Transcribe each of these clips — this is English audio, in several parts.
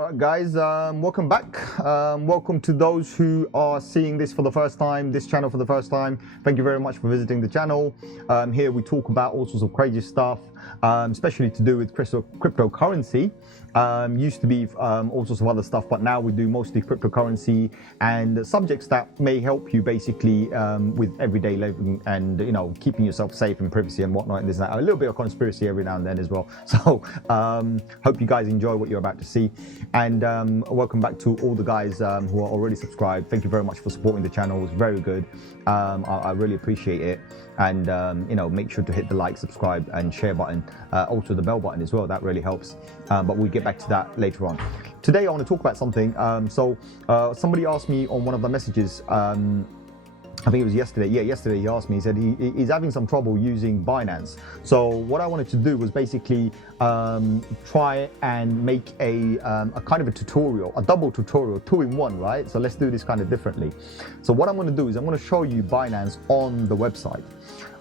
All right, guys, welcome back. Welcome to those who are seeing this for the first time, this channel for the first time. Thank you very much for visiting the channel. Here we talk about all sorts of crazy stuff, especially to do with cryptocurrency. Used to be all sorts of other stuff, but now we do mostly cryptocurrency and subjects that may help you basically with everyday living and, you know, keeping yourself safe and privacy and whatnot. And there's a little bit of conspiracy every now and then as well. So hope you guys enjoy what you're about to see. And welcome back to all the guys who are already subscribed. Thank you very much for supporting the channel. It's very good. I really appreciate it. And you know, make sure to hit the like, subscribe and share button, also the bell button as well. That really helps, but we'll get back to that later on. Today I want to talk about something. Somebody asked me on one of the messages, I think it was yesterday. Yeah, yesterday he asked me, he said he's having some trouble using Binance. So what I wanted to do was basically try and make a kind of a tutorial, a double tutorial, 2-in-1, right? So let's do this kind of differently. So what I'm going to do is I'm going to show you Binance on the website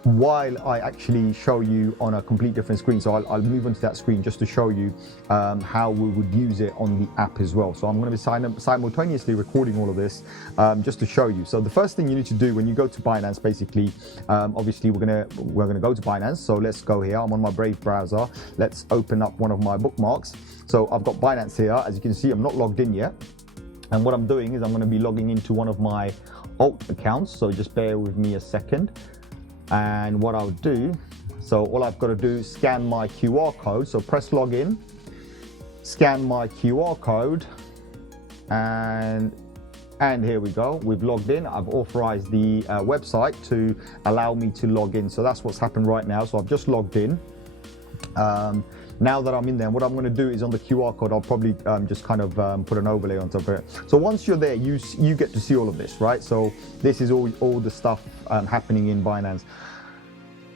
while I actually show you on a complete different screen. So I'll move onto that screen just to show you how we would use it on the app as well. So I'm going to be simultaneously recording all of this just to show you. So the first thing you need to do when you go to Binance, basically, obviously we're gonna go to Binance. So let's go here. I'm on my Brave browser. Let's open up one of my bookmarks. So I've got Binance here. As you can see, I'm not logged in yet. And what I'm doing is I'm going to be logging into one of my alt accounts. So just bear with me a second. And what I'll do, so all I've got to do is scan my QR code. So press login, scan my QR code, and here we go. We've logged in. I've authorized the website to allow me to log in. So that's what's happened right now. So I've just logged in. Now that I'm in there, what I'm going to do is on the QR code, I'll probably just kind of put an overlay on top of it. So once you're there, you get to see all of this, right? So this is all the stuff happening in Binance.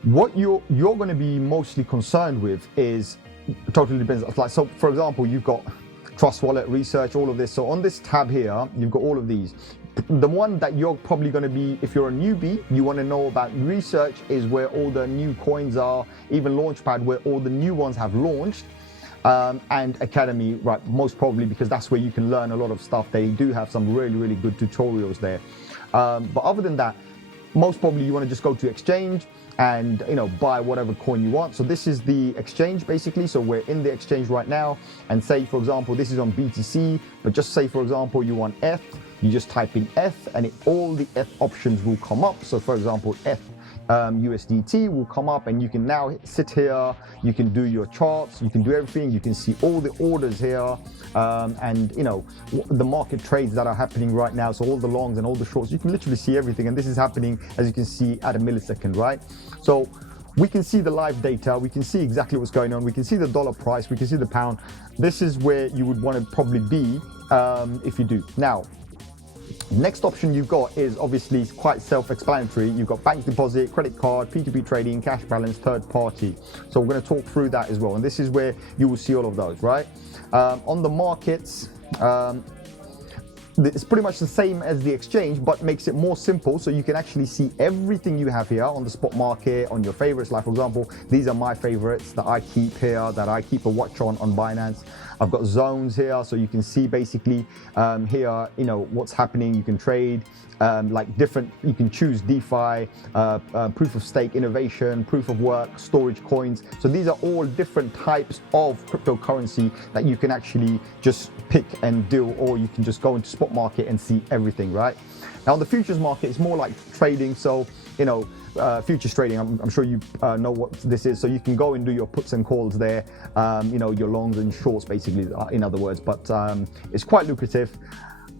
What you're going to be mostly concerned with is totally depends. Like, so for example, you've got Trust Wallet, research, all of this. So on this tab here, you've got all of these. The one that you're probably going to be, if you're a newbie, you want to know about research is where all the new coins are, even Launchpad where all the new ones have launched, and Academy, right, most probably because that's where you can learn a lot of stuff. They do have some really, really good tutorials there. But other than that, most probably you want to just go to Exchange and, you know, buy whatever coin you want. So this is the exchange basically. So we're in the exchange right now, and say for example this is on BTC, but just say for example you want ETH, you just type in ETH and all the ETH options will come up. So for example ETH USDT will come up, and you can now sit here, you can do your charts, you can do everything, you can see all the orders here, and you know the market trades that are happening right now. So all the longs and all the shorts, you can literally see everything, and this is happening, as you can see, at a millisecond, right? So we can see the live data, we can see exactly what's going on, we can see the dollar price, we can see the pound. This is where you would want to probably be if you do. Now, next option you've got is obviously quite self-explanatory. You've got bank deposit, credit card, P2P trading, cash balance, third party. So we're going to talk through that as well. And this is where you will see all of those, right? On the markets, it's pretty much the same as the exchange, but makes it more simple. So you can actually see everything you have here on the spot market, on your favorites. Like for example, these are my favorites that I keep here, that I keep a watch on Binance. I've got zones here, so you can see basically here, you know, what's happening. You can trade like different, you can choose DeFi, proof of stake, innovation, proof of work, storage coins. So these are all different types of cryptocurrency that you can actually just pick and deal, or you can just go into spot market and see everything, right? Now on the futures market, it's more like trading. So, you know, futures trading, I'm sure you know what this is. So you can go and do your puts and calls there, you know, your longs and shorts basically, in other words, but it's quite lucrative.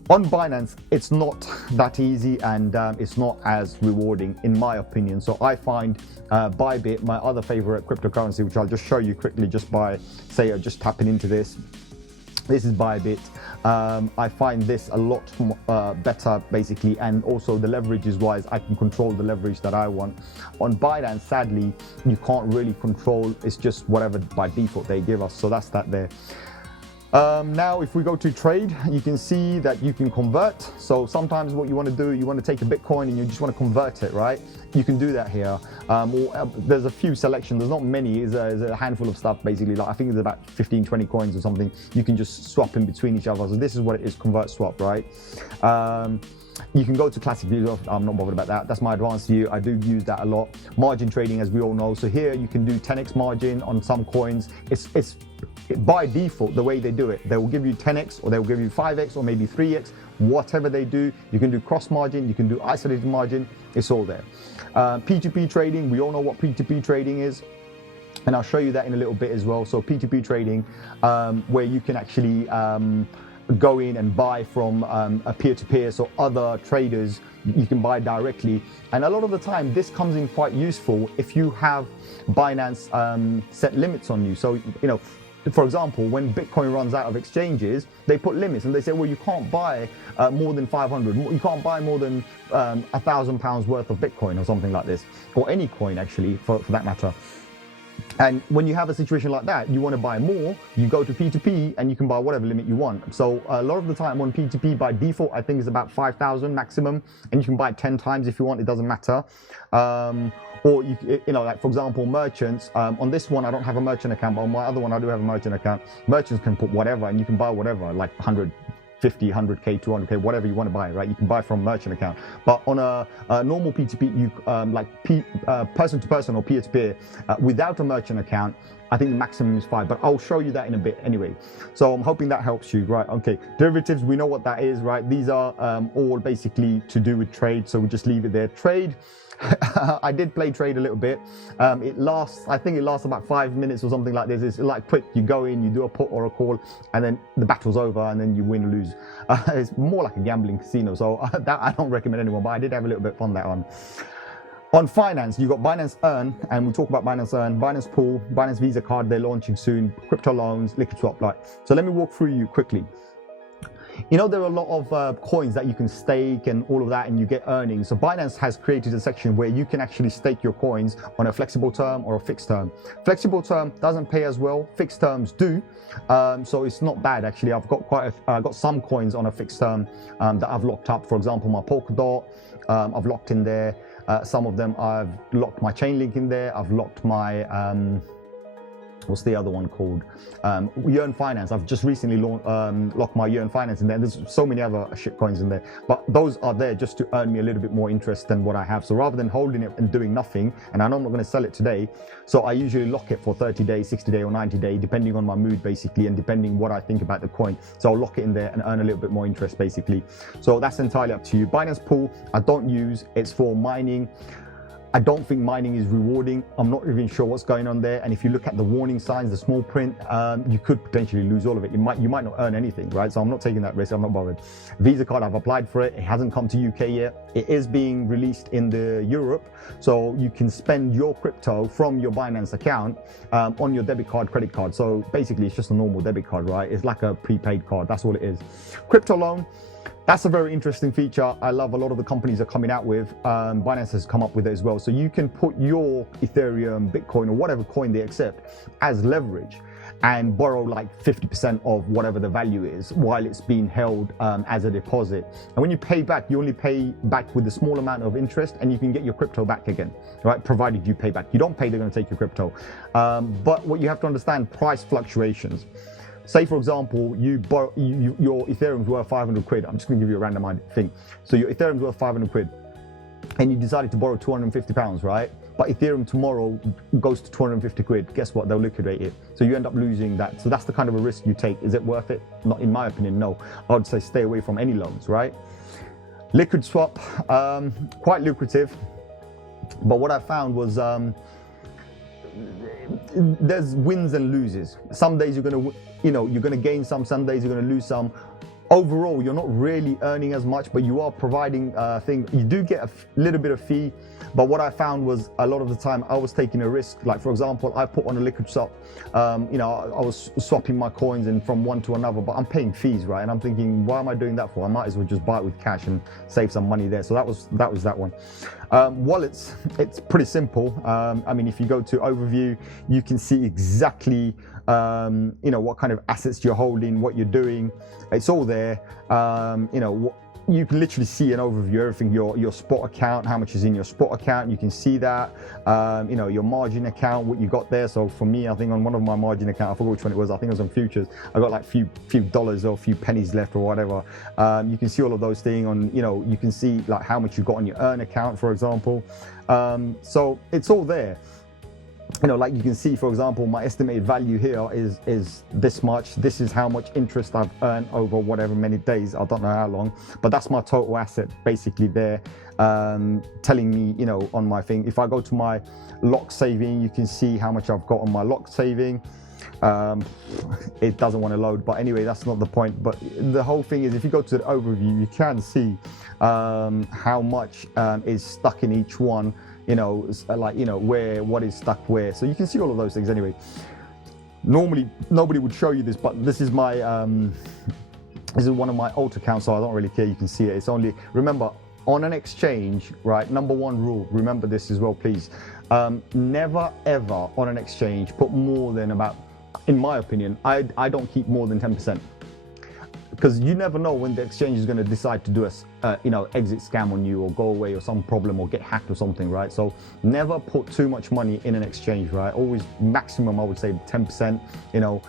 On Binance, it's not that easy, and it's not as rewarding in my opinion. So I find Bybit, my other favorite cryptocurrency, which I'll just show you quickly just by, say, just tapping into this. This is Bybit. I find this a lot better basically, and also the leverages wise, I can control the leverage that I want. On Binance, sadly, you can't really control. It's just whatever by default they give us. So that's that there. Now, if we go to trade, you can see that you can convert. So sometimes what you want to do, you want to take a Bitcoin and you just want to convert it, right? You can do that here. There's a few selections. There's not many. There's a handful of stuff, basically. Like I think there's about 15, 20 coins or something. You can just swap in between each other. So this is what it is, convert swap, right? You can go to classic view. I'm not bothered about that. That's my advanced view. I do use that a lot. Margin trading, as we all know. So here you can do 10x margin on some coins. It's by default the way they do it. They will give you 10x or they will give you 5x or maybe 3x. Whatever they do, you can do cross margin. You can do isolated margin. It's all there. P2P trading. We all know what P2P trading is. And I'll show you that in a little bit as well. So P2P trading, where you can actually go in and buy from a peer-to-peer, so other traders, you can buy directly. And a lot of the time, this comes in quite useful if you have Binance set limits on you. So, you know, for example, when Bitcoin runs out of exchanges, they put limits and they say, well, you can't buy more than 500, you can't buy more than £1,000 worth of Bitcoin or something like this, or any coin actually, for that matter. And when you have a situation like that, you want to buy more, you go to P2P and you can buy whatever limit you want. So a lot of the time on P2P by default, I think is about 5,000 maximum, and you can buy it 10 times if you want, it doesn't matter. Or you know, like for example, merchants, on this one, I don't have a merchant account, but on my other one, I do have a merchant account. Merchants can put whatever and you can buy whatever, like 150, 100K, 200K, whatever you want to buy, right? You can buy from merchant account. But on a normal P2P, you person to person or peer to peer, without a merchant account, I think the maximum is 5, but I'll show you that in a bit anyway. So I'm hoping that helps you, right? Okay, derivatives, we know what that is, right? These are all basically to do with trade, so we just leave it there. Trade. I did play trade a little bit. I think it lasts about 5 minutes or something like this. It's like quick, you go in, you do a put or a call, and then the battle's over, and then you win or lose. It's more like a gambling casino, so that I don't recommend anyone, but I did have a little bit of fun that on. On finance, you've got Binance Earn, and we'll talk about Binance Earn, Binance Pool, Binance Visa card, they're launching soon, crypto loans, liquid swap. So let me walk through you quickly. You know, there are a lot of coins that you can stake and all of that, and you get earnings. So Binance has created a section where you can actually stake your coins on a flexible term or a fixed term. Flexible term doesn't pay as well. Fixed terms do. So it's not bad actually. I've got got some coins on a fixed term that I've locked up. For example, my Polkadot, I've locked in there. Some of them I've locked my Chainlink in there. I've locked my what's the other one called? Yearn Finance. I've just recently locked my Yearn Finance in there. There's so many other shit coins in there, but those are there just to earn me a little bit more interest than what I have. So rather than holding it and doing nothing, and I know I'm not going to sell it today, so I usually lock it for 30 days, 60 days or 90 days, depending on my mood basically, and depending what I think about the coin. So I'll lock it in there and earn a little bit more interest basically. So that's entirely up to you. Binance Pool, I don't use. It's for mining. I don't think mining is rewarding. I'm not even sure what's going on there. And if you look at the warning signs, the small print, you could potentially lose all of it. You might not earn anything, right? So I'm not taking that risk. I'm not bothered. Visa card, I've applied for it. It hasn't come to UK yet. It is being released in the Europe. So you can spend your crypto from your Binance account on your debit card, credit card. So basically it's just a normal debit card, right? It's like a prepaid card. That's all it is. Crypto loan. That's a very interesting feature. I love a lot of the companies are coming out with. Binance has come up with it as well. So you can put your Ethereum, Bitcoin, or whatever coin they accept as leverage and borrow like 50% of whatever the value is while it's being held as a deposit. And when you pay back, you only pay back with a small amount of interest, and you can get your crypto back again, right? Provided you pay back. You don't pay, they're going to take your crypto. But what you have to understand, price fluctuations. Say, for example, your Ethereum's worth 500 quid. I'm just going to give you a random thing. So your Ethereum's worth 500 quid and you decided to borrow 250 pounds, right? But Ethereum tomorrow goes to 250 quid. Guess what? They'll liquidate it. So you end up losing that. So that's the kind of a risk you take. Is it worth it? Not in my opinion, no. I would say stay away from any loans, right? Liquid swap, quite lucrative. But what I found was, there's wins and loses. Some days you're gonna gain some days you're gonna lose some. Overall, you're not really earning as much, but you are providing things. You do get a little bit of fee, but what I found was a lot of the time I was taking a risk. Like for example, I put on a liquid swap. I was swapping my coins and from one to another, but I'm paying fees, right? And I'm thinking, why am I doing that for? I might as well just buy it with cash and save some money there. So that was that one. Wallets, it's pretty simple. I mean, if you go to overview, you can see exactly you know, what kind of assets you're holding, what you're doing. It's all there. You know, you can literally see an overview of everything, your spot account, how much is in your spot account, you can see that. You know, your margin account, what you got there. So for me, I think on one of my margin account, I forgot which one it was, I think it was on futures, I got like few dollars or a few pennies left or whatever. You can see all of those things on, you know, you can see like how much you got on your earn account, for example. So it's all there. You know, like you can see, for example, my estimated value here is this much. This is how much interest I've earned over whatever many days, I don't know how long, but that's my total asset basically there, telling me, you know, on my thing. If I go to my lock saving, you can see how much I've got on my lock saving. It doesn't want to load, but anyway, that's not the point. But the whole thing is, if you go to the overview, you can see how much is stuck in each one. You know, like, you know, what is stuck where. So you can see all of those things anyway. Normally, nobody would show you this, but this is my, this is one of my alt accounts, so I don't really care. You can see it. It's only, remember, on an exchange, right? Number one rule, remember this as well, please. Never ever on an exchange put more than about, in my opinion, I don't keep more than 10%. Because you never know when the exchange is going to decide to do a, you know, exit scam on you or go away or some problem or get hacked or something, right? So never put too much money in an exchange, right? Always maximum, I would say 10%. You know,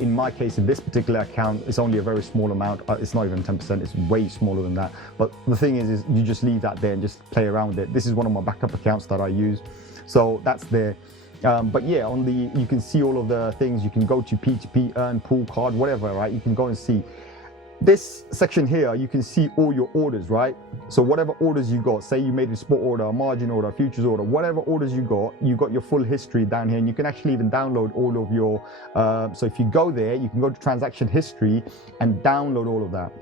in my case, in this particular account, it's only a very small amount. It's not even 10%. It's way smaller than that. But the thing is you just leave that there and just play around with it. This is one of my backup accounts that I use, so that's there. But yeah, on the, you can see all of the things. You can go to P2P, earn, pool card, whatever, right? You can go and see. This section here, you can see all your orders, right? So whatever orders you got, say you made a spot order, a margin order, a futures order, whatever orders you got your full history down here, and you can actually even download all of your, so if you go there, you can go to transaction history and download all of that.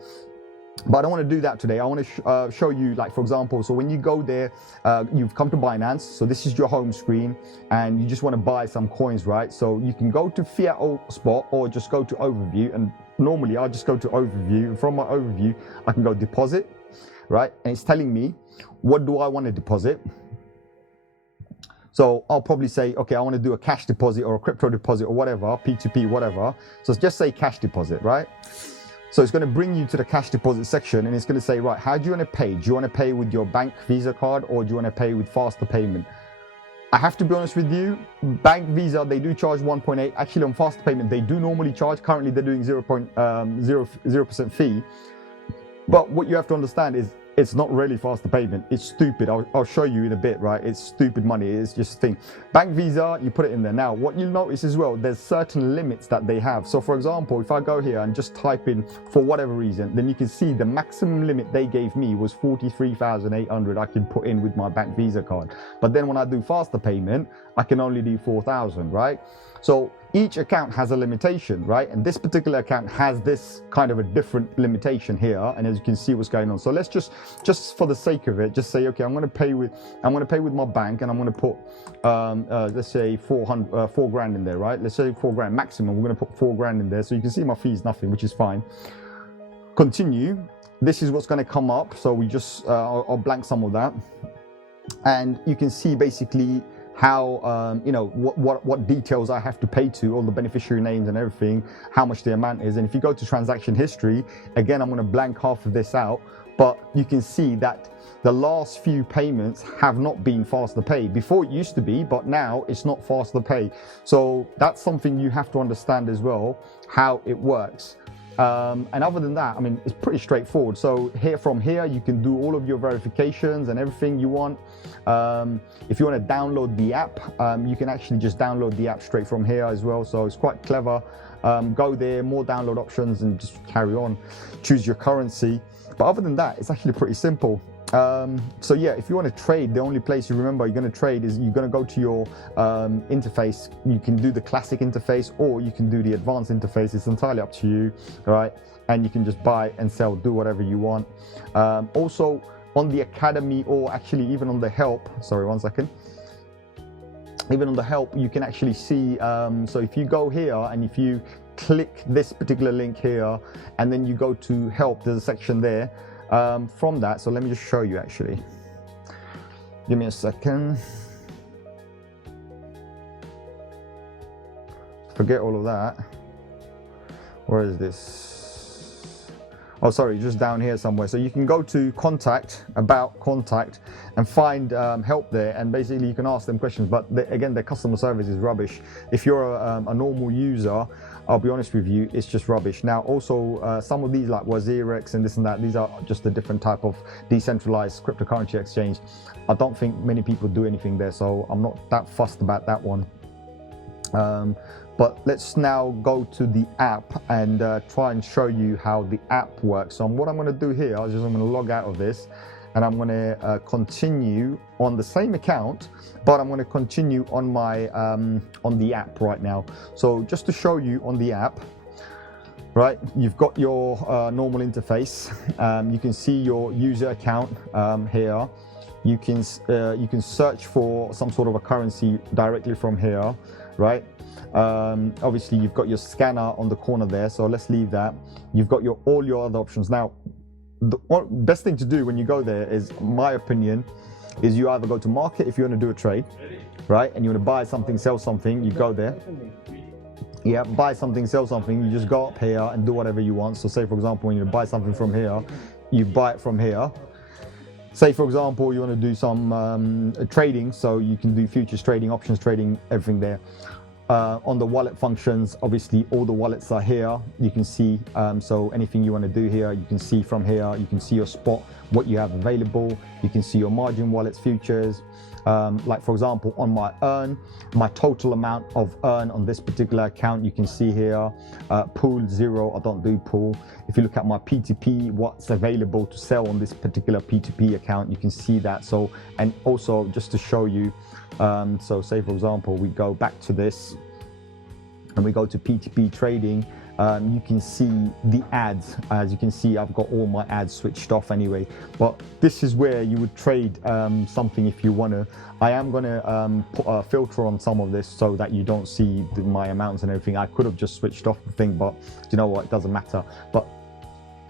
But I don't want to do that today. I want to show you, like, for example, so when you go there, you've come to Binance. So this is your home screen and you just want to buy some coins, right? So you can go to fiat or spot or just go to overview. And normally I'll just go to overview. And from my overview, I can go deposit, right? And it's telling me, what do I want to deposit? So I'll probably say, okay, I want to do a cash deposit or a crypto deposit or whatever, P2P, whatever. So just say cash deposit, right? So it's going to bring you to the cash deposit section and it's going to say, right, how do you want to pay? Do you want to pay with your bank Visa card or do you want to pay with faster payment? I have to be honest with you, bank Visa, they do charge 1.8. Actually, on faster payment, they do normally charge. Currently, they're doing 0% fee. But what you have to understand is it's not really faster payment. It's stupid. I'll show you in a bit, right? It's stupid money. It's just a thing. Bank Visa, you put it in there. Now, what you'll notice as well, there's certain limits that they have. So for example, if I go here and just type in for whatever reason, then you can see the maximum limit they gave me was 43,800 I can put in with my bank Visa card. But then when I do faster payment, I can only do 4,000, right? So each account has a limitation, right? And this particular account has this kind of a different limitation here. And as you can see what's going on. So let's just for the sake of it, just say, okay, I'm going to pay with my bank and I'm going to put, let's say 4 grand in there, right? Let's say 4 grand maximum. We're going to put 4 grand in there. So you can see my fee is nothing, which is fine. Continue. This is what's going to come up. So we just, I'll blank some of that. And you can see basically how, you know, what details I have to pay to, all the beneficiary names and everything, how much the amount is. And if you go to transaction history, again, I'm going to blank half of this out, but you can see that the last few payments have not been faster pay. Before it used to be, but now it's not faster pay. So that's something you have to understand as well, how it works. And other than that, I mean, it's pretty straightforward. So from here, you can do all of your verifications and everything you want. If you want to download the app, you can actually just download the app straight from here as well. So it's quite clever. Go there, more download options and just carry on. Choose your currency. But other than that, it's actually pretty simple. So yeah, if you want to trade, the only place you remember you're going to trade is you're going to go to your interface. You can do the classic interface or you can do the advanced interface. It's entirely up to you, right? And you can just buy and sell, do whatever you want. Also on the academy, or actually even on the help, sorry, 1 second. Even on the help, you can actually see, so if you go here and if you click this particular link here and then you go to help, there's a section there. From that, so let me just show you actually. Give me a second. forget all of that. Where is this? Oh, sorry, just down here somewhere. So you can go to contact, about contact, and find help there, and basically you can ask them questions. But again, their customer service is rubbish. If you're a normal user, I'll be honest with you, it's just rubbish. Now, also some of these like Wazirex and this and that, these are just a different type of decentralized cryptocurrency exchange. I don't think many people do anything there, so I'm not that fussed about that one. But let's now go to the app and try and show you how the app works. So what I'm going to do here is I'm going to log out of this, and I'm going to continue on the same account, but I'm going to continue on my on the app right now. So just to show you on the app, right, you've got your normal interface. You can see your user account here. You can search for some sort of a currency directly from here, right? Obviously you've got your scanner on the corner there, so let's leave that. You've got all your other options. Now, the best thing to do when you go there is, my opinion, is you either go to market if you want to do a trade, right? And you want to buy something, sell something, you go there. Yeah, buy something, sell something, you just go up here and do whatever you want. So say for example, when you buy something from here, you buy it from here. Say for example, you want to do some trading, so you can do futures trading, options trading, everything there. On the wallet functions, obviously all the wallets are here. You can see, so anything you want to do here, you can see from here. You can see your spot, what you have available. You can see your margin wallets, futures. Like for example, on my earn, my total amount of earn on this particular account, you can see here, pool 0, I don't do pool. If you look at my P2P, what's available to sell on this particular P2P account, you can see that. So, and also just to show you, so say for example, we go back to this and we go to P2P trading. You can see the ads. As you can see, I've got all my ads switched off anyway, but this is where you would trade something if you want to. I am going to put a filter on some of this so that you don't see my amounts and everything. I could have just switched off the thing, but you know what, it doesn't matter. But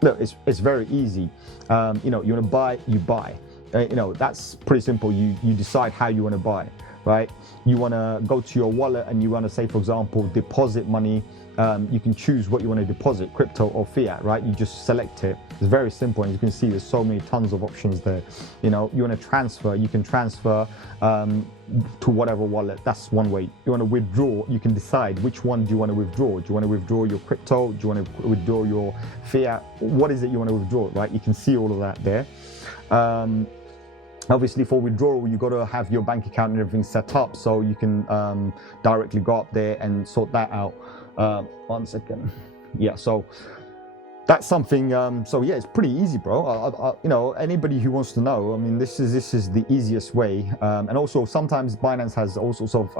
look, it's very easy. You know, you want to buy, you buy. You know, that's pretty simple. You decide how you want to buy, right? You want to go to your wallet and you want to say, for example, deposit money. You can choose what you want to deposit, crypto or fiat, right? You just select it. It's very simple, and you can see there's so many tons of options there. You know, you want to transfer, you can transfer to whatever wallet. That's one way. You want to withdraw, you can decide which one do you want to withdraw. Do you want to withdraw your crypto? Do you want to withdraw your fiat? What is it you want to withdraw, right? You can see all of that there. Obviously for withdrawal, you got to have your bank account and everything set up, so you can directly go up there and sort that out. 1 second. Yeah, so that's something. So yeah, it's pretty easy, bro. You know, anybody who wants to know, I mean, this is the easiest way. And also sometimes Binance has all sorts of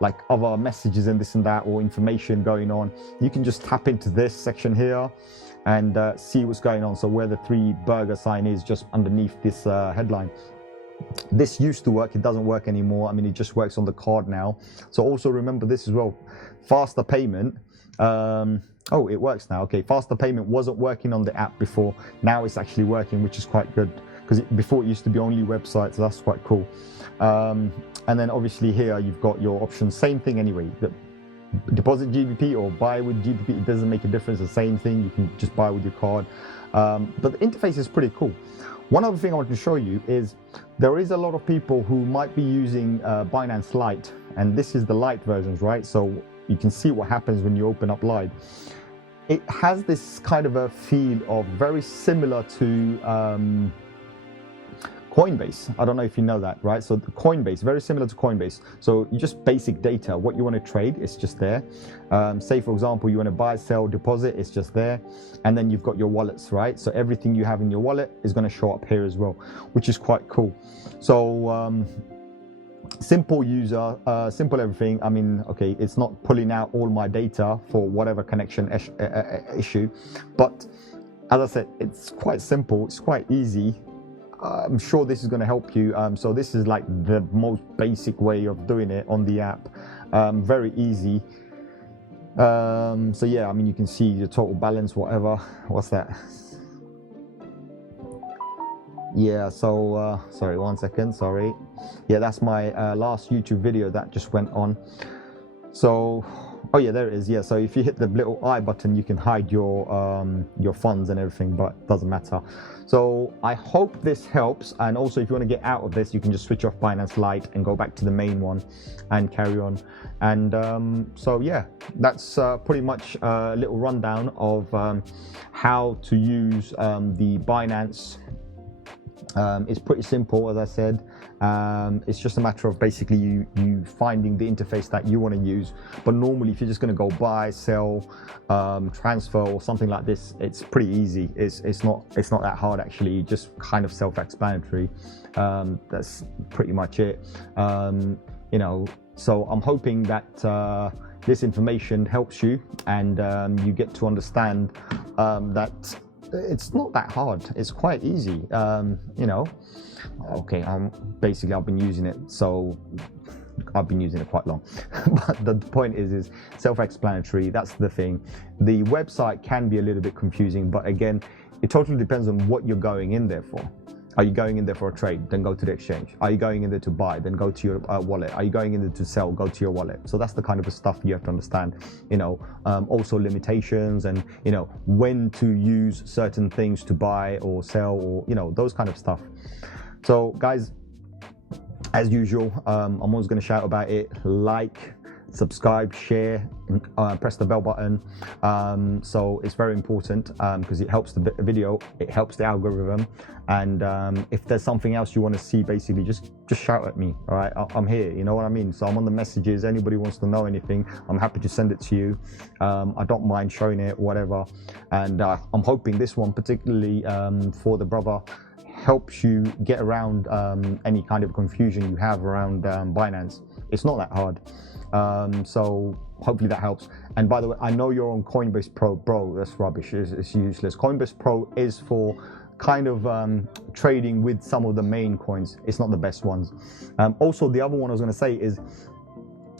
like other messages and this and that, or information going on. You can just tap into this section here and see what's going on. So where the 3 burger sign is, just underneath this headline. This used to work, it doesn't work anymore. I mean, it just works on the card now. So also remember this as well, faster payment. Oh, it works now. Okay, faster payment wasn't working on the app before. Now it's actually working, which is quite good, because before it used to be only websites. So that's quite cool. And then obviously here you've got your options, same thing anyway. Deposit GBP or buy with GBP, it doesn't make a difference, the same thing. You can just buy with your card. But the interface is pretty cool. One other thing I want to show you is there is a lot of people who might be using Binance Lite, and this is the Lite versions, right? So you can see what happens when you open up Lite. It has this kind of a feel of very similar to Coinbase. I don't know if you know that, right? So Coinbase, very similar to Coinbase. So you just basic data, what you want to trade, it's just there. Say for example, you want to buy, sell, deposit, it's just there. And then you've got your wallets, right? So everything you have in your wallet is going to show up here as well, which is quite cool. So simple user, simple everything. I mean, okay, it's not pulling out all my data for whatever connection issue, but as I said, it's quite simple, it's quite easy. I'm sure this is going to help you. So this is like the most basic way of doing it on the app. Very easy. So yeah, I mean, you can see your total balance, whatever. What's that? Yeah, so sorry, 1 second, sorry. Yeah, that's my last YouTube video that just went on. So Oh yeah, there it is. Yeah, so if you hit the little I button, you can hide your funds and everything, but it doesn't matter. So I hope this helps. And also, if you want to get out of this, you can just switch off Binance Lite and go back to the main one and carry on. And so yeah, that's pretty much a little rundown of how to use the Binance. It's pretty simple, as I said. It's just a matter of basically you finding the interface that you want to use. But normally, if you're just going to go buy, sell, transfer, or something like this, it's pretty easy. It's not that hard actually. Just kind of self-explanatory. That's pretty much it. You know, so I'm hoping that this information helps you and you get to understand that it's not that hard. It's quite easy. You know, okay, basically I've been using it, so I've been using it quite long. But the point is self-explanatory. That's the thing. The website can be a little bit confusing, but again, it totally depends on what you're going in there for. Are you going in there for a trade? Then go to the exchange. Are you going in there to buy? Then go to your wallet. Are you going in there to sell? Go to your wallet. So that's the kind of stuff you have to understand. You know, also limitations and, you know, when to use certain things to buy or sell, or, you know, those kind of stuff. So guys, as usual, I'm always going to shout about it. Like, subscribe, share, press the bell button. So it's very important because it helps the video, it helps the algorithm. And if there's something else you want to see, basically just shout at me. All right, I'm here, you know what I mean? So I'm on the messages. Anybody wants to know anything, I'm happy to send it to you. I don't mind showing it, whatever. And I'm hoping this one particularly for the brother helps you get around any kind of confusion you have around Binance. It's not that hard. So hopefully that helps. And by the way, I know you're on Coinbase Pro. Bro, that's rubbish. It's useless. Coinbase Pro is for kind of trading with some of the main coins. It's not the best ones. Also, the other one I was going to say is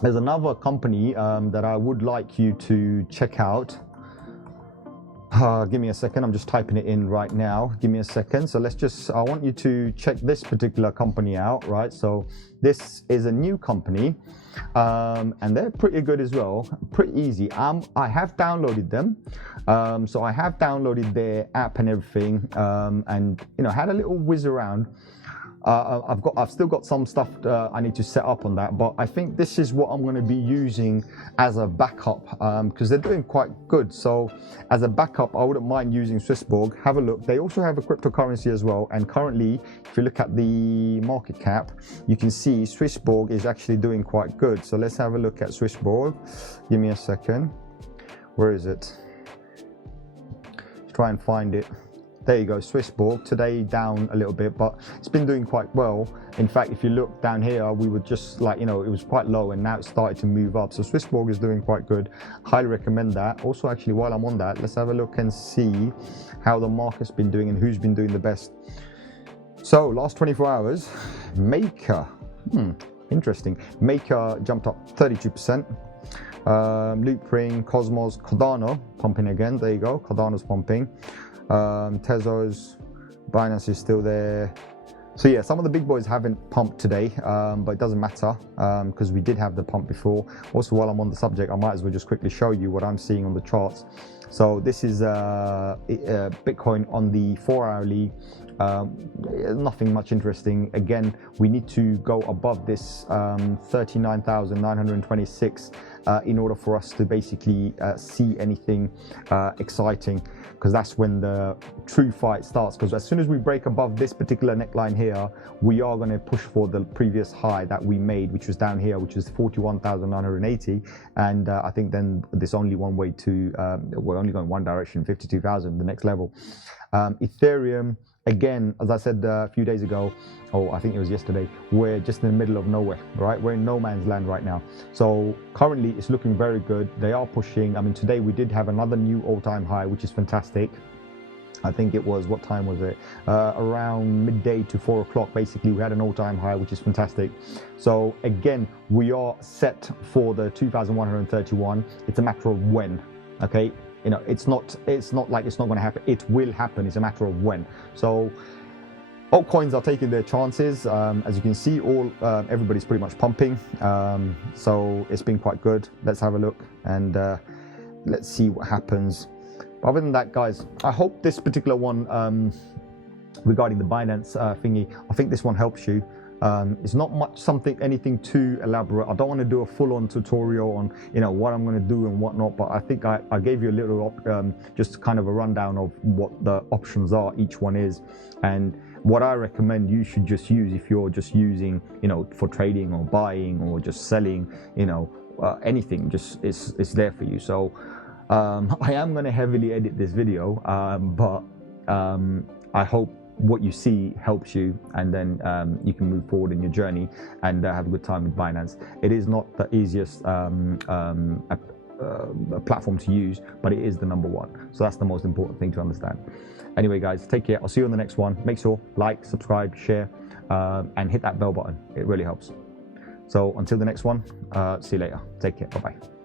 there's another company that I would like you to check out. Give me a second. I'm just typing it in right now. Give me a second. So I want you to check this particular company out, right? So this is a new company, and they're pretty good as well. Pretty easy. I have downloaded them. So I have downloaded their app and everything, and, you know, had a little whiz around. I've still got some stuff I need to set up on that, but I think this is what I'm going to be using as a backup because they're doing quite good. So as a backup, I wouldn't mind using Swissborg. Have a look. They also have a cryptocurrency as well. And currently, if you look at the market cap, you can see Swissborg is actually doing quite good. So let's have a look at Swissborg. Give me a second. Where is it? Let's try and find it. There you go, Swissborg. Today down a little bit, but it's been doing quite well. In fact, if you look down here, we were just like, you know, it was quite low and now it's started to move up. So Swissborg is doing quite good. Highly recommend that. Also, actually, while I'm on that, let's have a look and see how the market's been doing and who's been doing the best. So last 24 hours, Maker, interesting. Maker jumped up 32%. Loopring, Cosmos, Cardano pumping again. There you go, Cardano's pumping. Tezos, Binance is still there. So yeah, some of the big boys haven't pumped today, but it doesn't matter because we did have the pump before. Also, while I'm on the subject, I might as well just quickly show you what I'm seeing on the charts. So this is Bitcoin on the 4-hourly. Nothing much interesting. Again, we need to go above this 39,926 in order for us to basically see anything exciting, because that's when the true fight starts. Because as soon as we break above this particular neckline here, we are going to push for the previous high that we made, which was down here, which was 41,980. And I think then there's only one way to, we're only going one direction, 52,000, the next level. Ethereum, again, as I said a few days ago, or I think it was yesterday, we're just in the middle of nowhere, right? We're in no man's land right now. So currently it's looking very good. They are pushing. I mean, today we did have another new all-time high, which is fantastic. I think it was, what time was it? Around midday to 4 o'clock, basically, we had an all-time high, which is fantastic. So again, we are set for the 2,131. It's a matter of when, okay? You know, it's not like it's not going to happen. It will happen. It's a matter of when. So Altcoins are taking their chances. As you can see, everybody's pretty much pumping. So it's been quite good. Let's have a look and let's see what happens. But other than that, guys, I hope this particular one regarding the Binance thingy, I think this one helps you. It's not anything too elaborate. I don't want to do a full-on tutorial on what I'm going to do and whatnot, but I think I gave you a little just kind of a rundown of what the options are, each one is, and what I recommend you should just use if you're just using for trading or buying or just selling, anything. Just it's there for you. So I am going to heavily edit this video, but I hope what you see helps you, and then you can move forward in your journey and have a good time with Binance. It is not the easiest platform to use, but it is the number one. So that's the most important thing to understand. Anyway, guys, take care. I'll see you on the next one. Make sure like, subscribe, share, and hit that bell button. It really helps. So until the next one, see you later. Take care. Bye-bye.